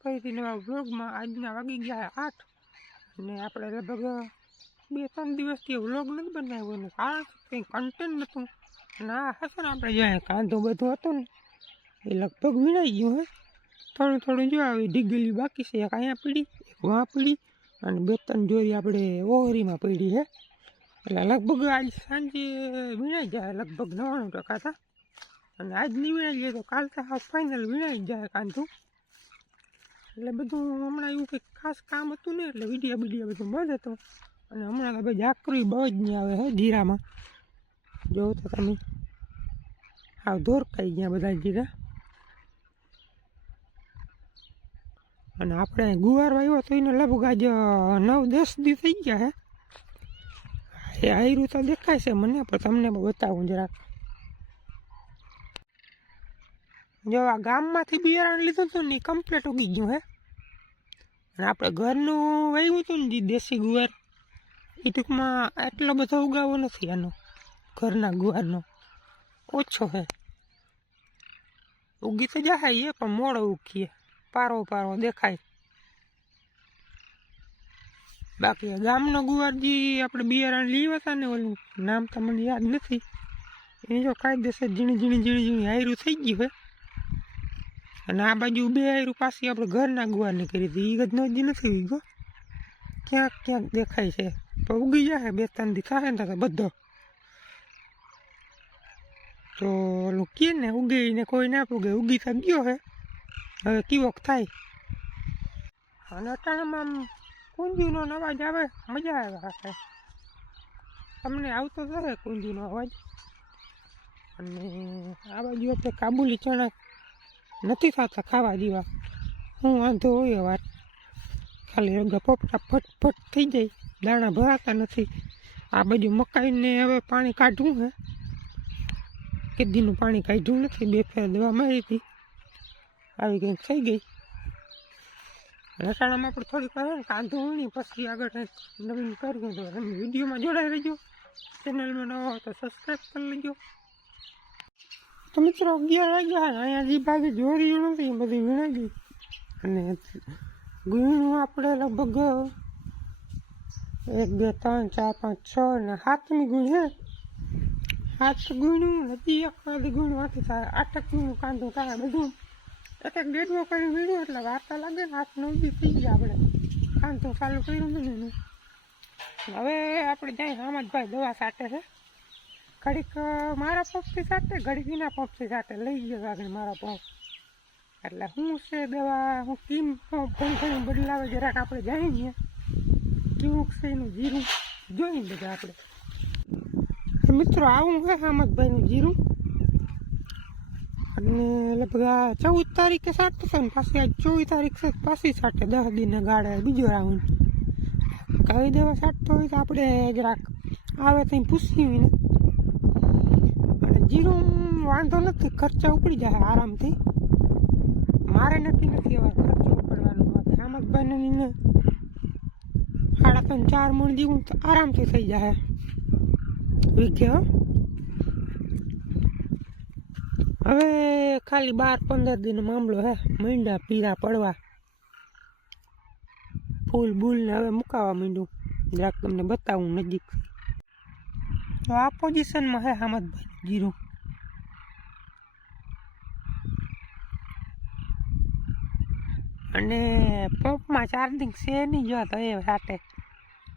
સ્વાગત નવા વ્લોગમાં આજના વાગી ગયા આઠ. અને આપણે લગભગ બે ત્રણ દિવસથી વ્લોગ નથી બનાવ્યો ને કારણ કંઈ કન્ટેન્ટ નહોતું. અને આ હશે ને આપણે જ્યાં કાંધો બધું હતું ને, એ લગભગ વીણાઈ ગયું હે. થોડું થોડું જો આવી ઢીગેલી બાકી છે, એક અહીંયા પડી, એક વાં પડી, અને બે ત્રણ જોડી આપણે ઓહરીમાં પડી હે. એટલે લગભગ આજ સાંજે વીણાઈ જાય લગભગ નવ્વાણું ટકા હતા અને આજ નહીં વીણાઈ જાય તો કાલ તો ફાઇનલ વીણાઈ જાય કાંધું એટલે બધું હમણાં એવું કંઈક ખાસ કામ હતું ને એટલે વીડિયો બીડીયો બધું બંધ હતો. અને હમણાં તો ભાઈ જાકરી બહુ જ નહીં આવે હે જીરામાં જોવો તો તમે. હા, ધોરકાઈ ગયા બધા જીરા અને આપણે ગુવાર વાવ્યો તો એને લગભગ આજ નવ, દસ દી થઈ ગયા હે, એ આયરું તો દેખાય છે મને, પણ તમને બતાવું જરાક. જો આ ગામમાંથી બિયારણ લીધું હતું ને કમ્પ્લેટ ઉગી ગયું હે. અને આપણે ઘરનું વાવ્યું હતું ને જે દેશી ગુવાર, એ ટૂંકમાં એટલો બધો ઉગાવો નથી આનો, ઘરના ગુવારનો. ઓછો હે. ઉગી તો જાય એ, પણ મોડો ઉગીએ. પારો પારો દેખાય. બાકી ગામનો ગુવાર જે આપણે બિયારણ લીવા હતા ને ઓલું, નામ તો મને યાદ નથી. એની જો કાયદેસર ઝીણી ઝીણી ઝીણી ઝીણી હાયરું થઈ ગયું હે. અને આ બાજુ બે આયરું પાછી આપણે ઘરના ગુવારની કરી હતી. એ ગજનો હજી નથી ઉગ્યો ક્યાંક ક્યાંક દેખાય છે. પણ ઉગી જાય બે ત્રણ દી થાય ને તો બધો. તો ઓલું કે ને ઉગીને કોઈ ના પૂગે. ઉગી તો ગયો હે. હવે કીવોક થાય. અને અટાણામાં આમ કુંજીનો અવાજ આવે. મજા આવે હશે તમને આવતો થશે કુંજીનો અવાજ. અને આ બાજુ આપણે કાબુલી ચણા નથી થતા ખાવા દેવા. હું વાંધો હોય વાત. ખાલી રગા પોપટા ફટ ફટ થઈ જાય. દાણા ભરાતા નથી. આ બાજુ મકાઈને હવે પાણી કાઢવું હે. કેદીનું પાણી કાઢ્યું નથી. બે ફેર દવા મારી હતી. આવી કંઈક થઈ ગઈ. રસાણામાં પણ થોડીક વાર કાંધો વીણી પછી આગળ નવીન કરીએ તો વિડીયોમાં જોડાઈ રહેજો. ચેનલમાં નવો તો સબસ્ક્રાઈબ કરી લેજો. તો મિત્રો અગિયાર વાગ્યા ને અહીંયા બાજુ જોરી નથી, બધી વીણાઈ અને ગુણ્યું આપણે લગભગ એક, બે, ત્રણ, ચાર, પાંચ, છ ને સાતમી ગુણ હે સાત ગુણ્યું નથી એક બધી ગુણ વાંચી થાય આઠક ગુણનું કાંદો થાય બધું એક એક ડેડવો કરી વીણ્યું એટલે વાર્તા લાગે ને, હાથ નવ બી થઈ ગયા આપણે. કાંતો ચાલુ કર્યું ને હવે આપણે જાય હામદભાઈ દવા સાટે છે. ઘડીક મારા પંપથી સાથે ઘડીક વિના પંપથી સાથે લઈ ગયો આગળ મારા પંપ એટલે હું છે દવા, હું કેમ ઘણી ઘણી બદલાવે જરાક આપણે જાણીએ. કેવું છે એનું જીરું? જોઈને બધા આપણે. મિત્રો, આવું છે હામદભાઈનું જીરું. અને લગભગ આ ચૌદ તારીખે સાટશે ને પાછી, આજ ચોવીસ તારીખ છે, પાછી સાટે દસ દિને ગાળે બીજો રાઉન્ડ. કઈ દવા સાટતો હોય તો આપણે જરાક આવે ત્યાં અને જીરું વાંધો નથી, ખર્ચા ઉપડી જાય આરામથી. મારે નક્કી નથી હવે ખર્ચો ઉપડવાનો હામદભાઈને ને સાડા ત્રણ, ચાર મણ જીવું આરામથી થઈ જાય. વીઘે હવે ખાલી બાર, પંદર દિન મામલો હે. મીંડા પીળા પડવા. ફૂલ બૂલ ને હવે મુકાવા માંડ્યું જરાક તમને બતાવું નજીક તો આ પોઝિશનમાં હે હામદભાઈ જીરું. અને પંપમાં ચાર્જિંગ છે નહીં, જો તો એ સાથે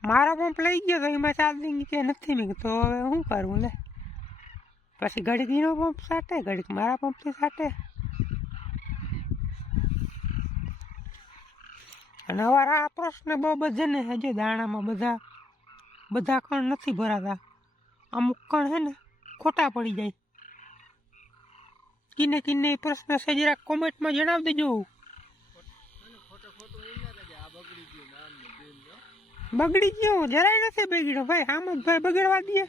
મારો પંપ લઈ ગયો તો એમાં ચાર્જિંગ કે નથી મેં તો હવે શું કરવું લે. પછી ઘડીક એનો પંપ સાટે ઘડીક મારા પંપથી સાટે. અને અમારા આ પ્રશ્ન બહુ બધે ને, હજુ દાણામાં બધા બધા કણ નથી ભરાતા. અમુક કણ છે ને, ખોટા પડી જાય. કિને કિને પ્રશ્ન છે, જરાક કોમેન્ટમાં જણાવી દેજો. બગડી ગયો. જરાય નથી બગડ્યો. ભાઈ આમ જ ભાઈ બગડવા દે.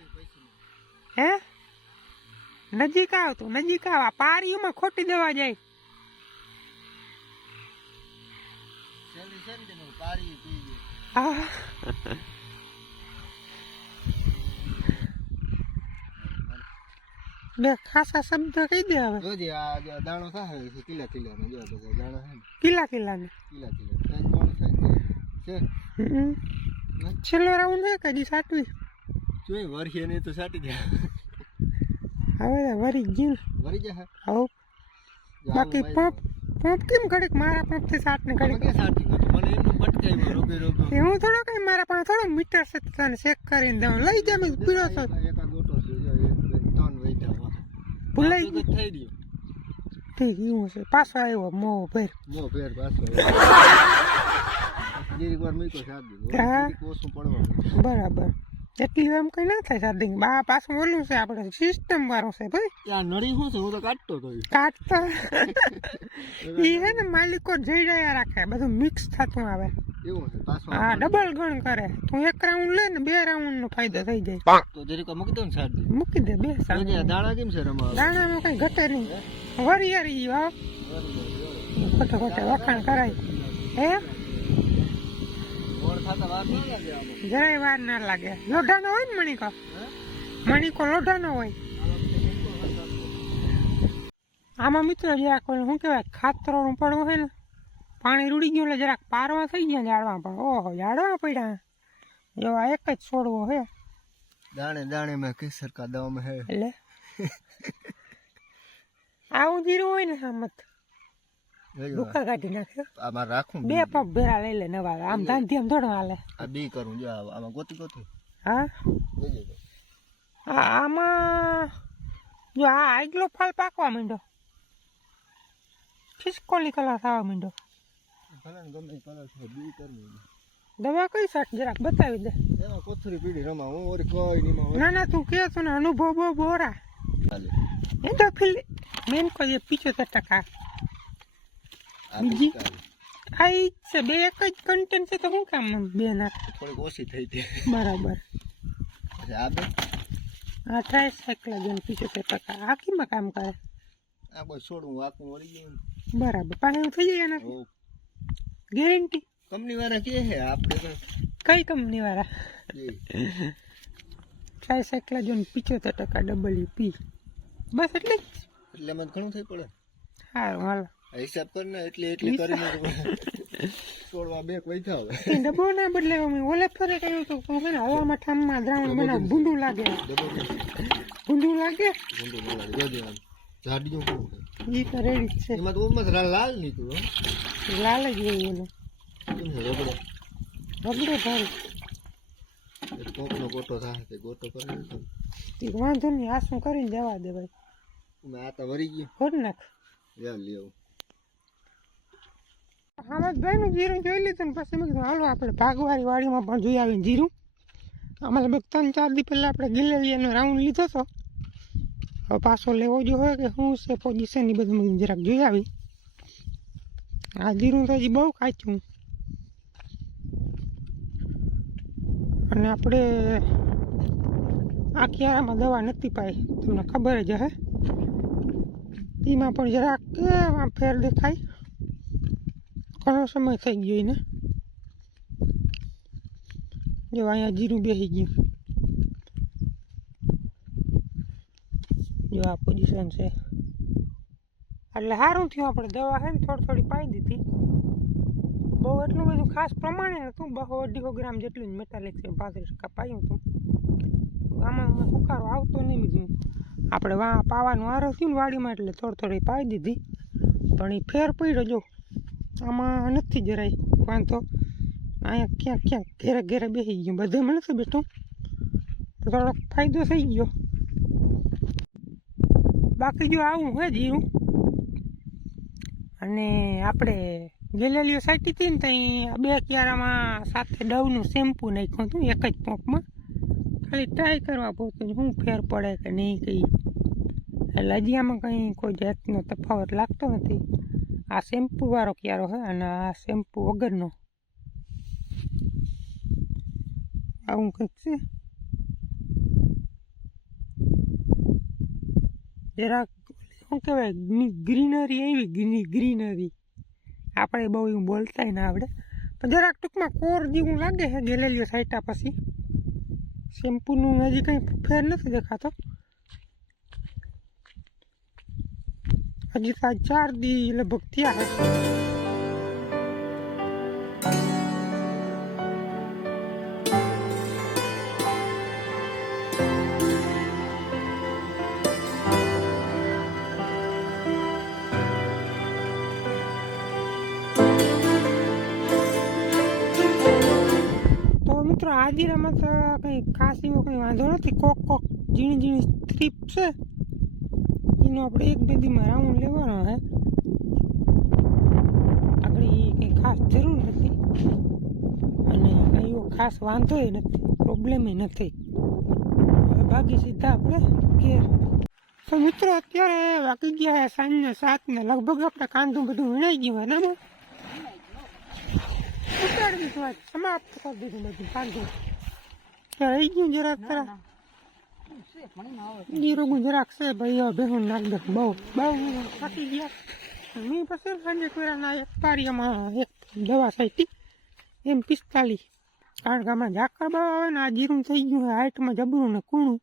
હે? નજીક આવ તું નજીક આવ. આ પારીઓમાં ખોટી દેવા જાય. હા બે ખાસા શબ્દ કહી દે હવે. જોજે આ જો દાણો થાય છે કિલા કિલા નો જો બધા દાણા છે ને. કિલ્લા કિલ્લાને. કિલા કિલા ત્રણ પોણ થાય છે. હમ. છેલ્લો રાઉન્ડ છે કદી સાટવી જોઈ વર્ષે નહીં તો સાટી દે હવે વરી ગયું. વરી જા હવે બાકી પંપ પંપ કેમ ઘડીક મારા પંપથી સાટ ને ઘડીક? સાટી ગયું મને એમનું પટકાઈ રોગે રોગે. એ હું થોડો કઈ મારા પણ થોડો મીટર છે તને ચેક કરીને દઉં. લઈ જા મેં પીળો છો. એક ગોટો છે જો એક ત્રણ વૈધા વાહ ભૂલાઈ ગયું થઈ ગયું. તે એવું છે પાછો આવ્યો મો ભેર. મો ફેર પાછો જીરીક વાર મૂક્યો સાદી હા. જીરીક ઓછું પડવાનું બરાબર. એટલી એમ કઈ ના થાય સાદી બા પાછું ઓલું છે આપણે સિસ્ટમ વાળો છે ભાઈ. ત્યાં નળી શું છે? હું તો કાઢતો તો કાઢતા. એ છે ને માલિકો જઈ રહ્યા રાખે. બધું મિક્સ થતું આવે. એવું છે હા ડબલ ગણ કરે. તું એક રાઉન્ડ લે ને બે રાઉન્ડ નો ફાયદો થઈ જાય. તો જરીક મૂકી દઉં ને સાદી મૂકી દે બે જોજે દાણા કેમ છે રમવા? દાણામાં કઈ ઘટે નહીં. વરિયારી વાવ ખોટે ખોટે વખાણ કરાય. હે ગોળ ખાતા વાર નહીં લાગે આમાં જરાય વાર ના લાગે. લોઢાનો હોય ને મણિકો? મણિકો લોઢાનો હોય. આમાં મિત્રો જરાક શું કહેવાય ખાતરોનું પડવું હોય ને પાણી રૂડી ગયું એટલે જરાક પારવા થઈ ગયા ઝાડવા પણ. ઓહો ઝાડવા પડ્યા. જો એક જ છોડવો હે દાણે દાણે મેં કેસર કા દમ હે. એટલે? આવું જીરું હોય ને આમત જોજો કાઢી નાખ્યો આમાં રાખું બે પગ ભેરા લઈ લે નવા. આમ ધાંધી આમ થોડો હાલે. આ બી કરું જો આમાં ગોતી ગોતી. હા? આમાં જો આ આગલો ફાલ પાકવા માંડ્યો. ખિસકોલી કલર થવા માંડ્યો. ગમે કલર છે બી કરવું દવા કઈ સાટ જરાક બતાવી દે. એમાં કોથરી પીડી રમા હું ઓરી કોઈ નહીં માં ના ના તું કે તું ને અનુભવ બહુ બોરા એ તો ફિલ મેન કોઈ પીછો તટકા બીજી? આ ઈ છે. બે એક જ કન્ટેન્ટ છે તો શું કામ બે નાખ? થોડીક ઓછી થઈ હતી બરાબર. પછી આ બે? આ થાય સાયકલ જેમ પિચોતેર ટકા. આ કીમાં કામ કરે? આ બસ છોડું આખું વળી ગયું. બરાબર. પાણી થઈ જાય એના ગેરંટી? કંપની વાળા કે છે આપણે કઈ કંપની વાળા જે ટ્રાય સાયકલ જોન પિચોતેર ટકા ડબલ પી બસ એટલે જ. એટલે મને ઘણું થઈ પડે. સારું હાલો. હિસાબ કર ને એટલે એટલી કરીને છોડવા બે વૈધા હવે ડબો ના બદલે અમે ઓલે ફરે કહ્યું તો તું છે ને હવામાં ઠામમાં દ્રાવણ મને ભૂંડું લાગે. ભૂંડું લાગે? ગુંડું ના લાગે. જો દેવાનું જાડીઓ કેવું ઈ તો રેડી છે. એમાં તો ઉમત લાલ નીકળ્યો. લાલ જ હોય એનો. રબડો રગડો? રગડો ભાઈ કોકનો ગોટો થાય તે ગોટો કરી ઈ વાંધો નહીં આસું કરીને જવા દે ભાઈ. આ તો વરી ગયો. ઘર નાખ. યાર લઈ આવું હામદભાઈનું જીરું જોઈ લીધું ને પછી મેં હાલો, આપણે ભાગવારી વાડીમાં પણ જોઈ આવીને જીરું. અમારે બે ત્રણ ચાર દી પહેલાં આપણે ગિલેલિયાનો રાઉન્ડ લીધો હતો. હવે પાછો લેવો જો હોય કે શું છે પોઝિશન એ બધું જરાક જોઈ આવી. આ જીરું તો હજી બહુ કાચું અને આપણે આ ક્યારામાં દવા નથી પાઈ, તમને ખબર જ હે. એમાં પણ જરાક ફેર દેખાય. ઘણો સમય થઈ ગયો એને જો અહીંયા જીરું બેસી ગયું જો આ પોઝિશન છે એટલે સારું થયું આપણે દવા છે ને થોડી થોડી પાઈ દીધી બહુ એટલું બધું ખાસ પ્રમાણે નહોતું બહુ અઢીસો ગ્રામ જેટલું જ મેટાલિક છે પાંત્રીસ ટકા પાયું હતું આમાં સુકારો આવતો નહીં બીજું આપણે વા પાવાનું આરો થયું ને વાડીમાં એટલે થોડી થોડી પાઈ દીધી પણ એ ફેર પડ્યો જો આમાં નથી જરાય. વાંધો. અહીંયા ક્યાંક ક્યાંક ઘેરે ઘેરે બેસી ગયું. મને નથી બેઠું તો થોડોક ફાયદો થઈ ગયો. બાકી જો આવું હોય જીરું અને આપણે ગેલેલીઓ સાટી હતી ને ત્યાં બે ક્યારામાં સાથે ડવનું શેમ્પુ નાખ્યું હતું, એક જ પંપમાં. ખાલી ટ્રાય કરવા પૂરતું શું ફેર પડે કે નહીં કંઈ. એટલે હજી આમાં કંઈ કોઈ જાતનો તફાવત લાગતો નથી. આ શેમ્પુ વાળો ક્યારો છે અને આ શેમ્પુ વગરનો. આવું કંઈક છે. જરાક શું કહેવાય ગ્રીનરી આવી ગ્રી ગ્રીનરી. આપણે બહુ એવું બોલતાય ના આવડે. પણ જરાક ટૂંકમાં કોર જેવું લાગે છે ગેલેલી સાઈટા પછી. શેમ્પૂનું હજી કંઈ ફેર નથી દેખાતો. હજી આજ ચાર દી લગભગ થયા મિત્રો હાજીરામાં તો કંઈ ખાસ એવો કંઈ વાંધો નથી કોક કોક ઝીણી ઝીણી સ્ટ્રીપ છે એનો આપણે એક બે દીમાં રાઉન્ડ લેવાનો હે. આગળ એ કંઈ ખાસ જરૂર નથી. અને એવો ખાસ વાંધોય નથી પ્રોબ્લેમે નથી. હવે બાકી સીધા આપણે ઘેર. તો મિત્રો અત્યારે વાગી ગયા છે સાંજના સાત ને લગભગ આપણે કાંદું બધું વીણાઈ ગયું હોય ને ઉતારી દીધું સમાપ્ત કરી દીધું બધું કાંધું. રહી ગયું જરા તરા? જીરું જરાક છે ભાઈ હવે હું નાખ દઉં. બહુ બહુ થાકી ગયા. મેં પછી સાંજે કોઈના એક પારિયામાં એક દવા સાઈટી એમ પિસ્તાલીસ. કારણ કે આમાં ઝાકર બહુ આવે ને આ જીરું થઈ ગયું હોય, હાઈટમાં જબરું ને કૂણું.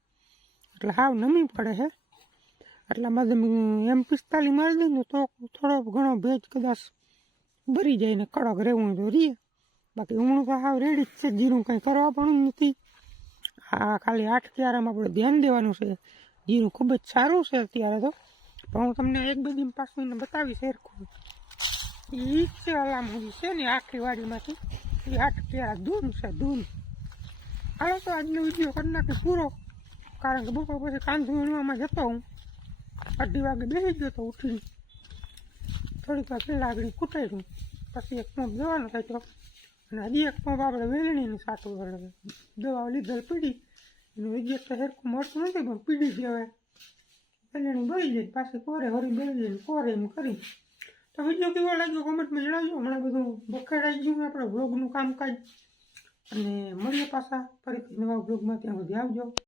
એટલે હાવ નમી પડે છે એટલા માટે એમ પિસ્તાલીસ મારી દઉં ને તો થોડો ઘણો ભેજ કદાચ ભરી જાય ને કડક રહેવું તો રીએ. બાકી હું તો હાવ રેડી જ છે, જીરું કંઈ કરવા પણ નથી. ખાલી આઠ ક્યારામાં આપણે ધ્યાન દેવાનું છે. જીરું ખૂબ જ સારું છે અત્યારે તો. પણ હું તમને એક બે દિન પાછું એને બતાવીશ સરખું એ છે અલામુડી છે ને આખી વાડીમાંથી. એ આઠ ક્યારા ધૂન છે, ધૂન. હાલો તો આજનો વીડિયો કરી નાખી પૂરો. કારણ કે બપોર પછી કાંધું વીણવામાં જતો હું. અઢી વાગે બેસી ગયો તો ઉઠીને. થોડીક વાર પહેલાં આગળ કૂટાડ્યું પછી એક પંપ જવાનો થાય. અને હજી એક પંપ આપણે વેલણીની સાટું દવાઓ દવા લીધેલ પીડી. એનું વિજય તો હેરખું મળતું નથી, પણ પીડી છે હવે. વેલણી બળી જાય પાછી કોરે હરી બળી જાય કોરે એમ કરી. તો વીડિયો કેવો લાગ્યો કોમેન્ટમાં જણાવજો. હમણાં બધું બખેડાઈ ગયું આપણે વ્લોગનું કામકાજ. અને મળીએ પાછા ફરીથી નવા વ્લોગમાં ત્યાં સુધી આવજો.